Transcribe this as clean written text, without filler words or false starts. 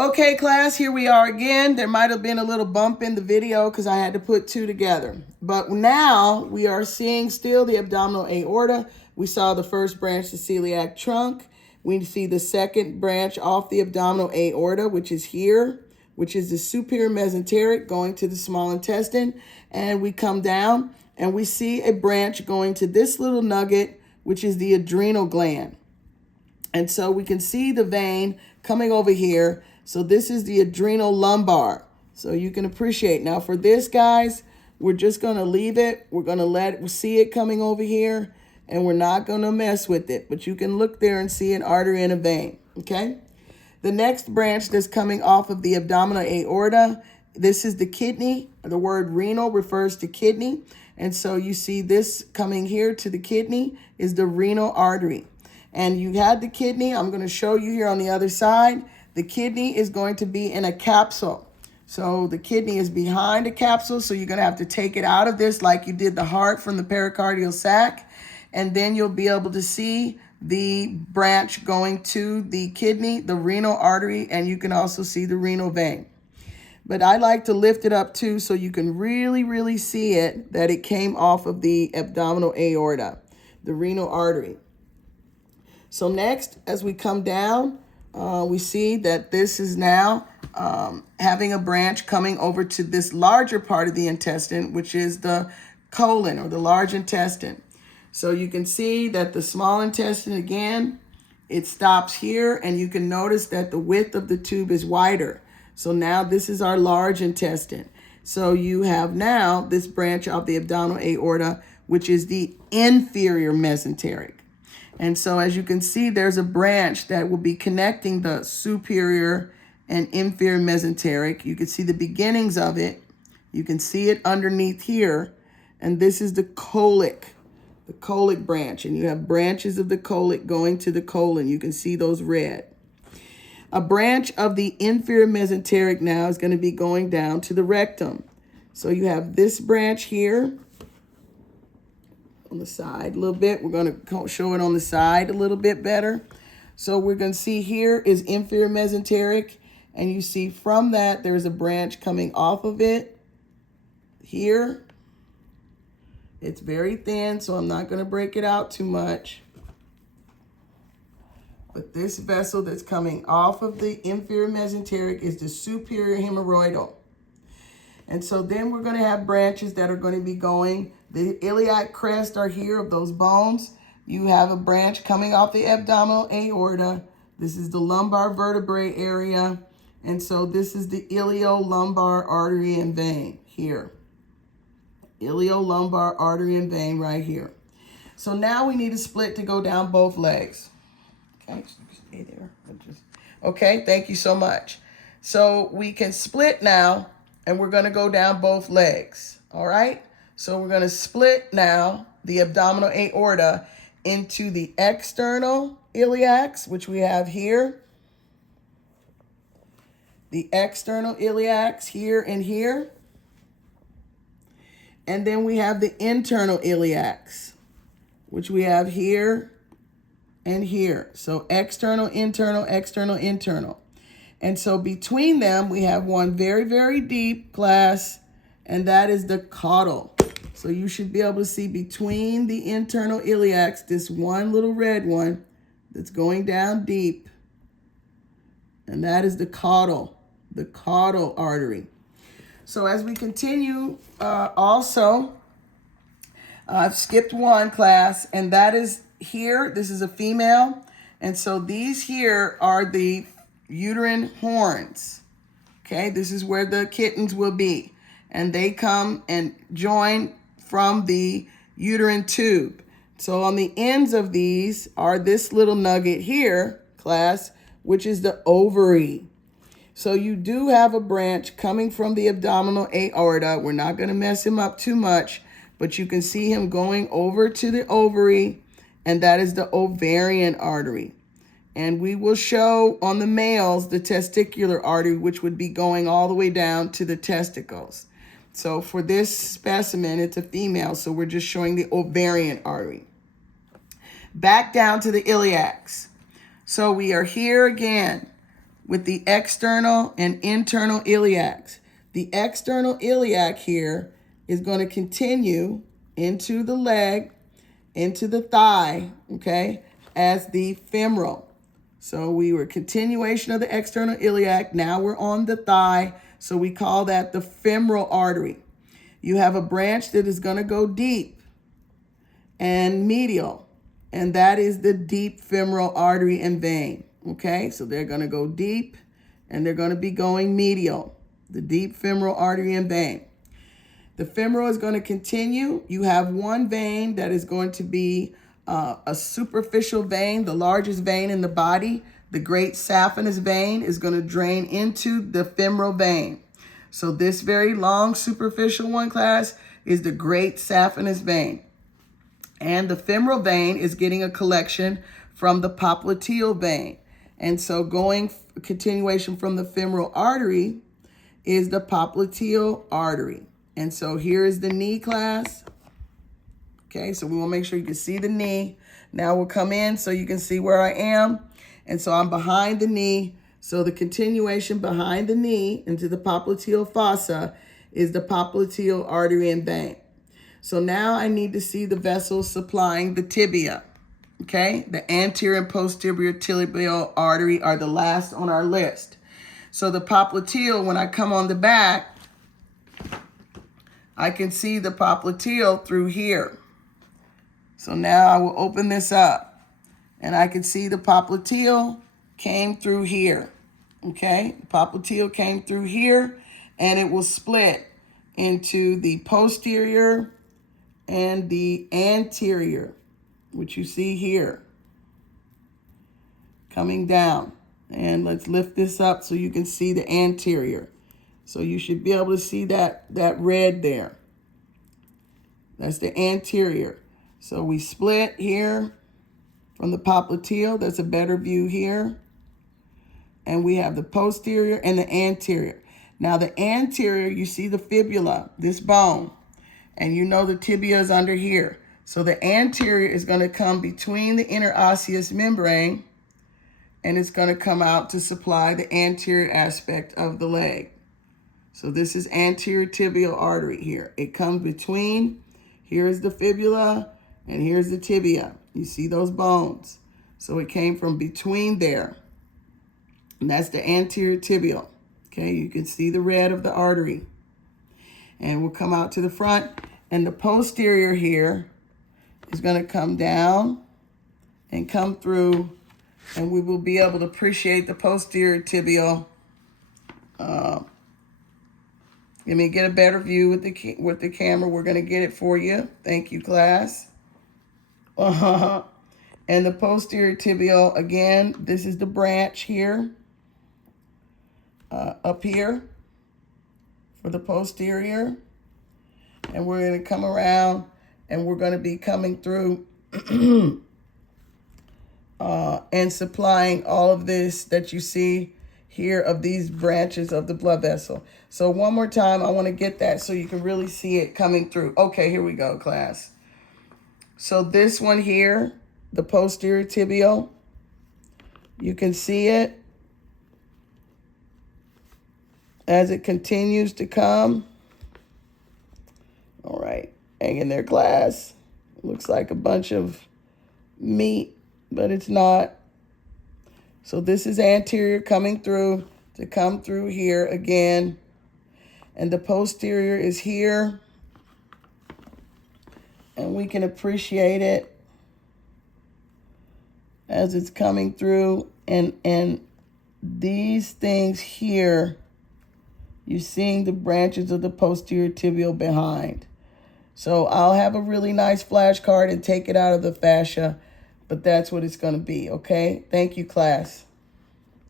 Okay, class, here we are again. There might have been a little bump in the video because I had to put two together. But now we are seeing still the abdominal aorta. We saw the first branch, the celiac trunk. We see the second branch off the abdominal aorta, which is here, which is the superior mesenteric going to the small intestine. And we come down and we see a branch going to this little nugget, which is the adrenal gland. And so we can see the vein coming over here. So this is the adrenal lumbar. So you can appreciate. Now for this, guys, we're just going to leave it. We're going to see it coming over here, and we're not going to mess with it. But you can look there and see an artery and a vein, okay? The next branch that's coming off of the abdominal aorta, this is the kidney. The word renal refers to kidney. And so you see this coming here to the kidney is the renal artery. And you had the kidney. I'm going to show you here on the other side. The kidney is going to be in a capsule. So the kidney is behind a capsule. So you're going to have to take it out of this like you did the heart from the pericardial sac. And then you'll be able to see the branch going to the kidney, the renal artery, and you can also see the renal vein. But I like to lift it up too so you can really, really see it, that it came off of the abdominal aorta, the renal artery. So next, as we come down, we see that this is now having a branch coming over to this larger part of the intestine, which is the colon or the large intestine. So you can see that the small intestine, again, it stops here, and you can notice that the width of the tube is wider. So now this is our large intestine. So you have now this branch of the abdominal aorta, which is the inferior mesenteric. And so as you can see, there's a branch that will be connecting the superior and inferior mesenteric. You can see the beginnings of it. You can see it underneath here. And this is the colic branch. And you have branches of the colic going to the colon. You can see those red. A branch of the inferior mesenteric now is going to be going down to the rectum. So you have this branch here. On the side a little bit. We're going to show it on the side a little bit better. So we're going to see here is inferior mesenteric, and you see from that there's a branch coming off of it here. It's very thin, so I'm not going to break it out too much. But this vessel that's coming off of the inferior mesenteric is the superior hemorrhoidal. And so then we're going to have branches that are going to be going. The iliac crest are here of those bones. You have a branch coming off the abdominal aorta. This is the lumbar vertebrae area. And so this is the iliolumbar artery and vein here. Iliolumbar artery and vein right here. So now we need a split to go down both legs. Okay, stay there. Okay, thank you so much. So we can split now, and we're going to go down both legs. All right? So we're going to split now the abdominal aorta into the external iliacs, which we have here. The external iliacs here and here. And then we have the internal iliacs, which we have here and here. So external, internal, external, internal. And so between them, we have one very, very deep, class, and that is the caudal. So you should be able to see between the internal iliacs, this one little red one that's going down deep. And that is the caudal artery. So as we continue, also, I've skipped one, class, and that is here. This is a female. And so these here are the uterine horns. Okay, this is where the kittens will be. And they come and join from the uterine tube. So on the ends of these are this little nugget here, class, which is the ovary. So you do have a branch coming from the abdominal aorta. We're not going to mess him up too much, but you can see him going over to the ovary, and that is the ovarian artery. And we will show on the males the testicular artery, which would be going all the way down to the testicles. So for this specimen, it's a female, so we're just showing the ovarian artery. Back down to the iliacs. So we are here again. with the external and internal iliacs. The external iliac here is going to continue into the leg, into the thigh, okay, as the femoral. So we were continuation of the external iliac. Now we're on the thigh. So we call that the femoral artery. You have a branch that is going to go deep and medial, and that is the deep femoral artery and vein. Okay, so they're going to go deep and they're going to be going medial, the deep femoral artery and vein. The femoral is going to continue. You have one vein that is going to be a superficial vein, the largest vein in the body. The great saphenous vein is going to drain into the femoral vein. So this very long superficial one, class, is the great saphenous vein. And the femoral vein is getting a collection from the popliteal vein. And so going continuation from the femoral artery is the popliteal artery. And so here is the knee, class. Okay, so we want to make sure you can see the knee. Now we'll come in so you can see where I am. And so I'm behind the knee. So the continuation behind the knee into the popliteal fossa is the popliteal artery and vein. So now I need to see the vessels supplying the tibia. Okay, the anterior and posterior tibial artery are the last on our list. So the popliteal, when I come on the back, I can see the popliteal through here. So now I will open this up and I can see the popliteal came through here. Okay, the popliteal came through here and it will split into the posterior and the anterior, which you see here, coming down. And let's lift this up so you can see the anterior. So you should be able to see that red there. That's the anterior. So we split here from the popliteal. That's a better view here. And we have the posterior and the anterior. Now the anterior, you see the fibula, this bone. And you know the tibia is under here. So the anterior is going to come between the interosseous membrane and it's going to come out to supply the anterior aspect of the leg. So this is anterior tibial artery here. It comes between, here's the fibula, and here's the tibia. You see those bones. So it came from between there. And that's the anterior tibial. Okay, you can see the red of the artery. And we'll come out to the front. And the posterior here is going to come down and come through. And we will be able to appreciate the posterior tibial. Let me get a better view with the camera. We're going to get it for you. Thank you, class. And the posterior tibial, again, this is the branch here. Up here for the posterior. And we're going to come around and we're going to be coming through and supplying all of this that you see here of these branches of the blood vessel. So one more time, I want to get that so you can really see it coming through. Okay, here we go, class. So this one here, the posterior tibial, you can see it as it continues to come. All right, hang in there, class. Looks like a bunch of meat, but it's not. So this is anterior coming through to come through here again. And the posterior is here. And we can appreciate it as it's coming through. And these things here, you're seeing the branches of the posterior tibial behind. So I'll have a really nice flashcard and take it out of the fascia, but that's what it's going to be, okay? Thank you, class.